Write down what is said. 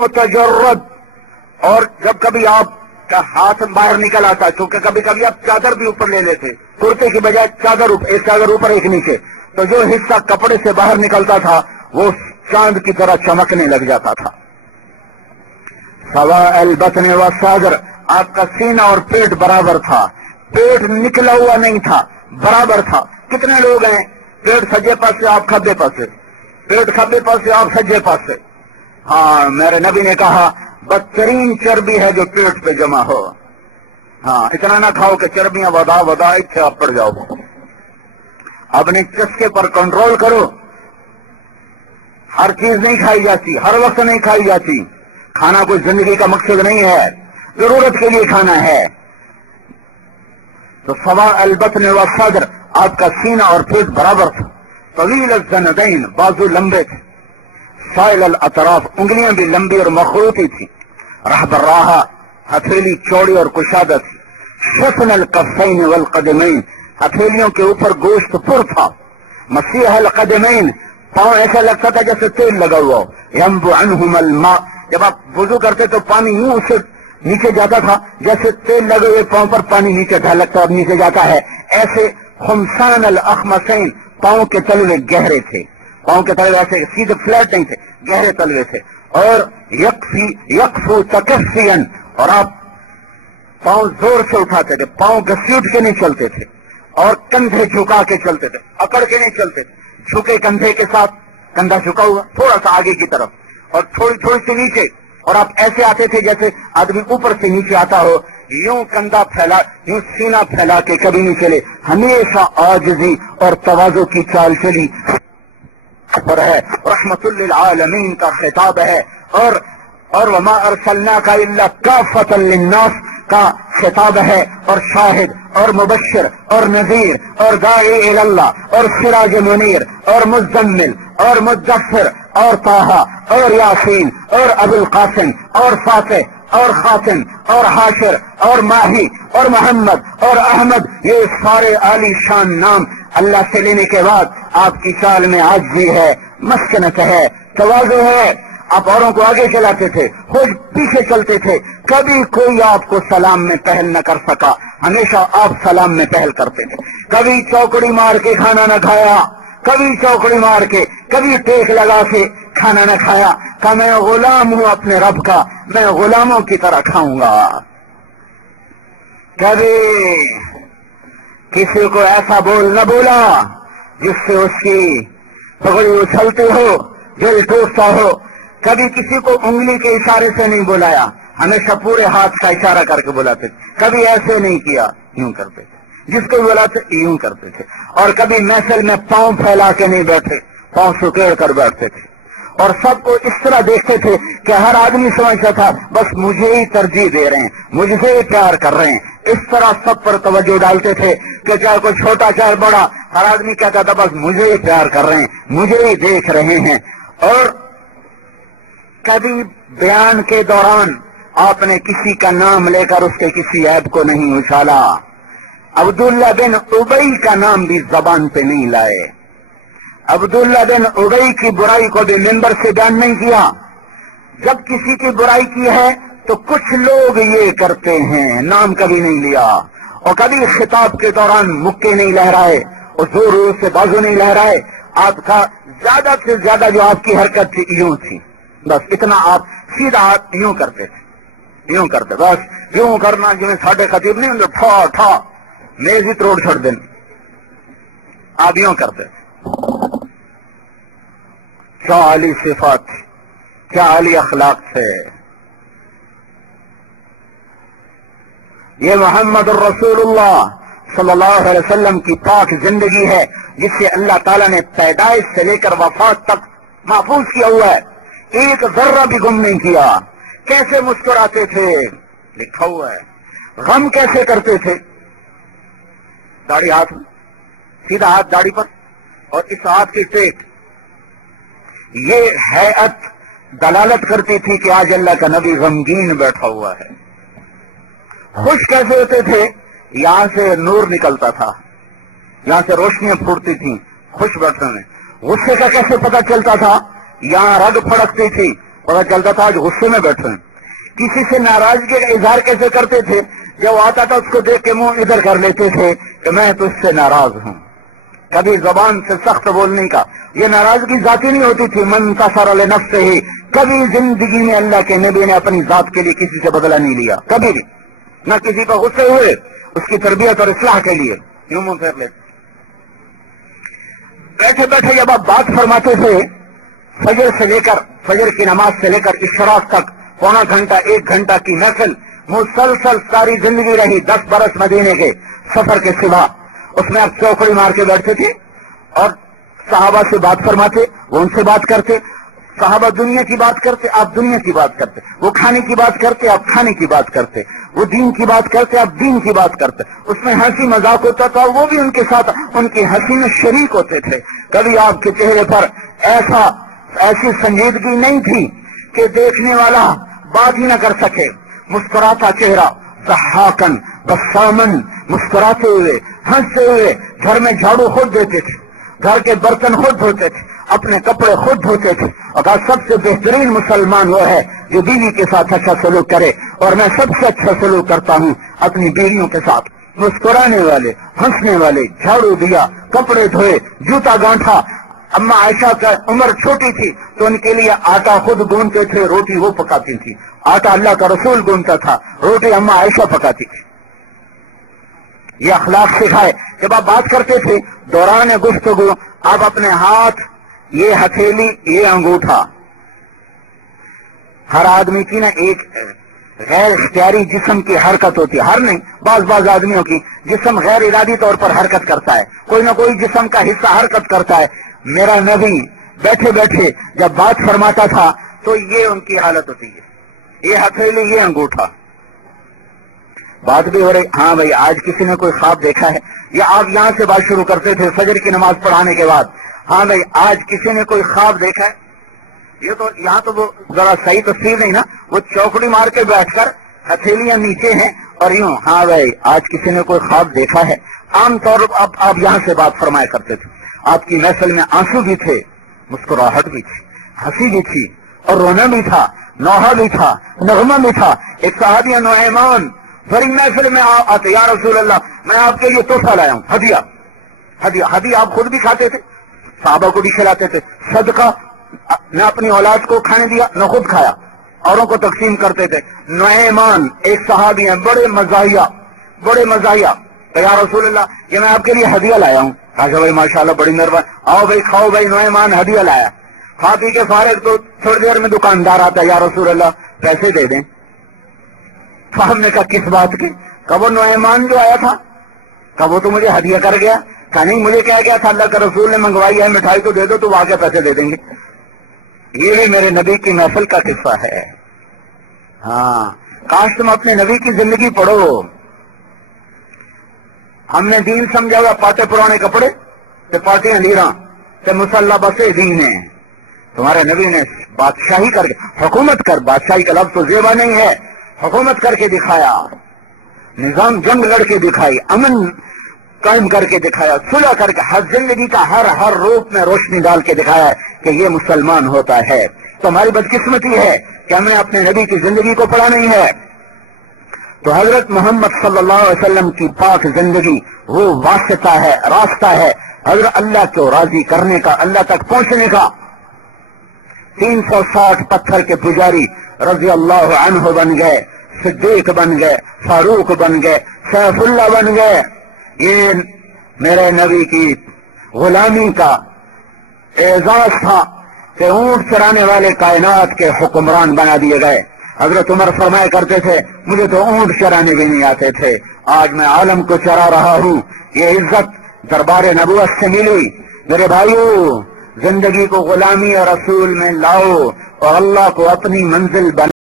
तजर्रद, और जब कभी आप का हाथ बाहर निकल आता, क्योंकि कभी कभी आप चादर भी ऊपर ले लेते, कुर्ते की बजाय चादर एक चादर ऊपर एक नीचे, तो जो हिस्सा कपड़े से बाहर निकलता था वो चांद की तरह चमकने लग जाता था। सवा अल बतन व सादर, आपका सीना और पेट बराबर था, पेट निकला हुआ नहीं था, बराबर था। कितने लोग हैं, पेट सज्जे पास से आप खब्बे पास से, पेट खब्बे पास से आप सज्जे पास से। हाँ, मेरे नबी ने कहा बदतरीन चर्बी है जो पेट पे जमा हो। हाँ, इतना ना खाओ कि चर्बियां वधा वधा इच्छे आप पड़ जाओ। अपने चस्के पर कंट्रोल करो। हर चीज नहीं खाई जाती, हर वक्त नहीं खाई जाती। खाना कोई जिंदगी का मकसद नहीं है, जरूरत के लिए खाना है। तो सवा अलबतन व सदर, आपका सीना और पेट बराबर था। तवील ज़नदैन, बाजू लंबे थे। साइल अल अतराफ, उंगलियां भी लंबी और मखरूती थी। रहबर्राहा, हथेली चौड़ी और कुशादा थी। शफन अल कफ़ैन वल क़दमैन, हथेलियों के ऊपर गोश्त पुर था। मसीह अल क़दमैन, पांव ऐसा लगता था जैसे तेल लगा हुआ हो। यंबु अन्हुम अल मा, जब आप वुजू करते तो पानी यूं उससे नीचे जाता था जैसे तेल लगे हुए पांव पर पानी नीचे ढलकता और नीचे जाता है। ऐसे खुमसान अल अखमसैन, पांव के तलवे गहरे थे। पांव के तलवे ऐसे सीधे फ्लैट नहीं थे, गहरे तलवे थे। और यकफू तकफ़ियन, और आप पांव जोर से उठाते थे, पांव घसीट के नहीं चलते थे, और कंधे झुका के चलते थे, अकड़ के नहीं चलते थे। झुके कंधे के साथ, कंधा झुका हुआ थोड़ा सा आगे की तरफ और थोड़ी थोड़ी सी नीचे। और आप ऐसे आते थे जैसे आदमी ऊपर से नीचे आता हो, यूं कंधा फैला, यूं सीना फैला के कभी नहीं चले। हमेशा आजिज़ी और तवाज़ु की चाल चली पर है। रहमतुल लिल आलमीन का खिताब है, और वमा अरसलनाका इल्ला काफ़तन लिन्नास का खिताब है। और शाहिद और मुबश्शिर और नज़ीर और दाई इलल्लाह और सिराज मुनीर और मुज़म्मिल और मुद्दस्सिर और ताहा और यासीन और अबुल कासिम और फातिह और खातिम और हाशिर और माही और मोहम्मद और अहमद, ये सारे आली शान नाम अल्लाह से लेने के बाद आपकी चाल में आजिज़ी है, मस्कनत है, तवाज़ु है। आप औरों को आगे चलाते थे, खुद पीछे चलते थे। कभी कोई आपको सलाम में पहल न कर सका, हमेशा आप सलाम में पहल करते थे। कभी चौकड़ी मार के खाना न खाया, कभी चौकड़ी मार के, कभी टेक लगा के खाना न खाया। कहा मैं गुलाम हूं अपने रब का, मैं गुलामों की तरह खाऊंगा। कभी किसी को ऐसा बोल न बोला जिससे उसकी पगड़ी उछलती हो, दिल टूटता हो। कभी किसी को उंगली के इशारे से नहीं बुलाया, हमेशा पूरे हाथ का इशारा करके बुलाते थे। कभी ऐसे नहीं किया, यूं करते थे, जिसको बुलाते यूं करते थे। और कभी महफिल में पांव फैला के नहीं बैठे, पांव सुकेड़ कर बैठते थे। और सबको इस तरह देखते थे कि हर आदमी समझता था बस मुझे ही तरजीह दे रहे हैं, मुझसे ही प्यार कर रहे हैं। इस तरह सब पर तवज्जो डालते थे कि चाहे कोई छोटा चाहे बड़ा, हर आदमी कहता था बस मुझे ही प्यार कर रहे हैं, मुझे ही देख रहे हैं। और कभी बयान के दौरान आपने किसी का नाम लेकर उसके किसी ऐब को नहीं उछाला। अब्दुल्ला बिन उबई का नाम भी जबान पे नहीं लाए। अब्दुल्ला बिन उबई की बुराई को भी मिंबर से बयान नहीं किया। जब किसी की बुराई की है तो कुछ लोग ये करते हैं, नाम कभी नहीं लिया। और कभी खिताब के दौरान मुक्के नहीं लहराए और जोर से बाजू नहीं लहराए। आपका ज्यादा से ज्यादा जो आपकी हरकत थी यूं थी, बस इतना। आप सीधा हाथ यूं करते थे, यूं करते, बस यूं करना। जिन्हें साढ़े खतीब नहीं होंगे, ठा ठा मेज ही तोड़ छोड़ देने, आप यूं करते। क्या आली सिफात, क्या आली अखलाक थे। ये मोहम्मद रसूलुल्लाह सल्लल्लाहु अलैहि वसल्लम की पाक जिंदगी है, जिससे अल्लाह ताला ने पैदाइश से लेकर वफात तक महफूज किया हुआ है, एक जर्रा भी गुम नहीं किया। कैसे मुस्कुराते थे लिखा हुआ है, गम कैसे करते थे। दाढ़ी हाथ में, सीधा हाथ दाढ़ी पर, और इस हाथ की टेक, ये हैअत दलालत करती थी कि आज अल्लाह का नबी गमगीन बैठा हुआ है। खुश कैसे होते थे, यहां से नूर निकलता था, यहां से रोशनियां फूटती थी खुश बैठने में। गुस्से का कैसे पता चलता था, यहां रग फड़कती थी पता चलता था आज गुस्से में बैठे हैं। किसी से नाराजगी का इजहार कैसे करते थे, जब वो आता था उसको देख के मुंह इधर कर लेते थे कि मैं तुझसे नाराज हूं। कभी जबान से सख्त बोलने का, ये नाराजगी जाती नहीं होती थी। मन तसर लिनफ्सिही ही, कभी जिंदगी में अल्लाह के नबी ने अपनी जात के लिए किसी से बदला नहीं लिया, कभी भी न किसी पर गुस्से हुए, उसकी तरबियत और इस्लाह के लिए यूं मुंह फेर लेते। बैठे बैठे जब आप बात फरमाते थे, फजर की नमाज से लेकर इशराक तक पौना घंटा 1 घंटा की महफिल मुसलसल सारी जिंदगी रही। 10 बरस मदीने के सफर के सिवा उसमें आप चौकड़ी मार के बैठते थे और सहाबा से बात फरमाते, वो उनसे बात करते। सहाबा दुनिया की बात करते, आप दुनिया की बात करते। वो खाने की बात करते, आप खाने की बात करते। वो दीन की बात करते, आप दीन की बात करते। उसमें हंसी मजाक होता था, वो भी उनके साथ उनकी हंसी में शरीक होते थे। कभी आपके चेहरे पर ऐसी संजीदगी नहीं थी कि देखने वाला बात ही न कर सके। मुस्कुराता चेहरा, ज़हाकन बस्सामन, मुस्कुराते हुए हंसते हुए घर में झाड़ू खुद देते थे, घर के बर्तन खुद धोते थे, अपने कपड़े खुद धोते थे। और सबसे बेहतरीन मुसलमान वो है जो बीवी के साथ अच्छा सलूक करे, और मैं सबसे अच्छा सलूक करता हूँ अपनी बीवियों के साथ। मुस्कुराने वाले, हंसने वाले, झाड़ू दिया, कपड़े धोए, जूता गांठा। अम्मा आयशा का उम्र छोटी थी तो उनके लिए आटा खुद गूंथते थे, रोटी वो पकाती थी। आटा अल्लाह का रसूल गूंथता था, रोटी अम्मा आयशा पकाती थी। ये अखलाक सिखाए। जब आप बात करते थे दौरान गुफ्तगू, आप अपने हाथ, ये हथेली, ये अंगूठा, हर आदमी की ना एक गैर इख्तियारी जिस्म की हरकत होती है। हर नहीं, बाज आदमियों की जिस्म गैर इरादी तौर पर हरकत करता है, कोई ना कोई जिस्म का हिस्सा हरकत करता है। मेरा नबी बैठे बैठे जब बात फरमाता था तो ये उनकी हालत होती है, ये हथेली, ये अंगूठा। बात भी हो रही, हाँ भाई आज किसी ने कोई ख्वाब देखा है, या आप यहां से बात शुरू करते थे फजर की नमाज पढ़ाने के बाद, हाँ भाई आज किसी ने कोई ख्वाब देखा है। ये तो यहाँ तो वो जरा सही तस्वीर नहीं ना, वो चौकड़ी मार के बैठकर हथेलियां नीचे हैं और यूं, हाँ भाई आज किसी ने कोई ख्वाब देखा है। आमतौर पर आप यहाँ से बात फरमाया करते थे। आपकी महफिल में आंसू भी थे, मुस्कुराहट भी थी, हंसी भी थी और रोना भी था, नौहा भी था, नगमा भी था। एक सहाबिया नुएमान बड़ी महफिल में आते, या रसूल अल्लाह मैं आपके लिए तोहफा लाया हूं, हदिया। हदिया आप खुद भी खाते थे, साहबा को भी खिलाते थे। सदका न अपनी औलाद को खाने दिया, न खुद खाया, औरों को तकसीम करते थे। नुएमान एक सहाबी हैं, बड़े मजाहिया। तो या रसूल अल्लाह ये मैं आपके लिए हदिया लाया हूं। अच्छा भाई माशाल्लाह बड़ी मेहरबानी, आओ भाई खाओ भाई, नुएमान हदिया लाया। खा पी के फारिग तो थोड़ी देर में दुकानदार आता है, या रसूल अल्लाह पैसे दे दें। साहब ने कहा किस बात के? कब वो नुएमान जो आया था, कब वो तो मुझे हदिया कर गया? कहा नहीं मुझे क्या गया था, अल्लाह का रसूल ने मंगवाई है, मिठाई तो दे दो, तो आगे पैसे दे देंगे। ये भी मेरे नबी की महफिल का किस्सा है। हाँ, काश तुम अपने नबी की जिंदगी पढ़ो। हमने दीन समझा हुआ पाटे पुराने कपड़े ते पाटियां लीरा ते मुसल्ला बसे दीन है। तुम्हारे नबी ने बादशाही करके, हुकूमत कर, बादशाही का लफ्ज तो जेबा नहीं है, हुकूमत करके दिखाया, निजाम जंग लड़के दिखाई, अमन कायम करके दिखाया, सुलह करके हर जिंदगी का हर रूप में रोशनी डाल के दिखाया कि ये मुसलमान होता है। तो हमारी बदकिस्मती है कि हमें अपने नबी की जिंदगी को पढ़ा नहीं है। तो हजरत मोहम्मद सल्लल्लाहु अलैहि वसल्लम की पाक जिंदगी वो वास्ता है, रास्ता है हजरत अल्लाह को राजी करने का, अल्लाह तक पहुंचने का। 360 पत्थर के पुजारी रजी अल्लाह अन्हु बन गए, सिद्दीक बन गए, फारूक बन गए, सैफुल्लाह बन गए। ये मेरे नबी की गुलामी का एजाज था कि ऊंट चराने वाले कायनात के हुक्मरान बना दिए गए। हजरत उमर फरमाया करते थे मुझे तो ऊंट चराने भी नहीं आते थे, आज मैं आलम को चरा रहा हूं। ये इज्जत दरबार नबूवत से मिली। मेरे भाइयों, जिंदगी को गुलामी और रसूल में लाओ और अल्लाह को अपनी मंजिल बना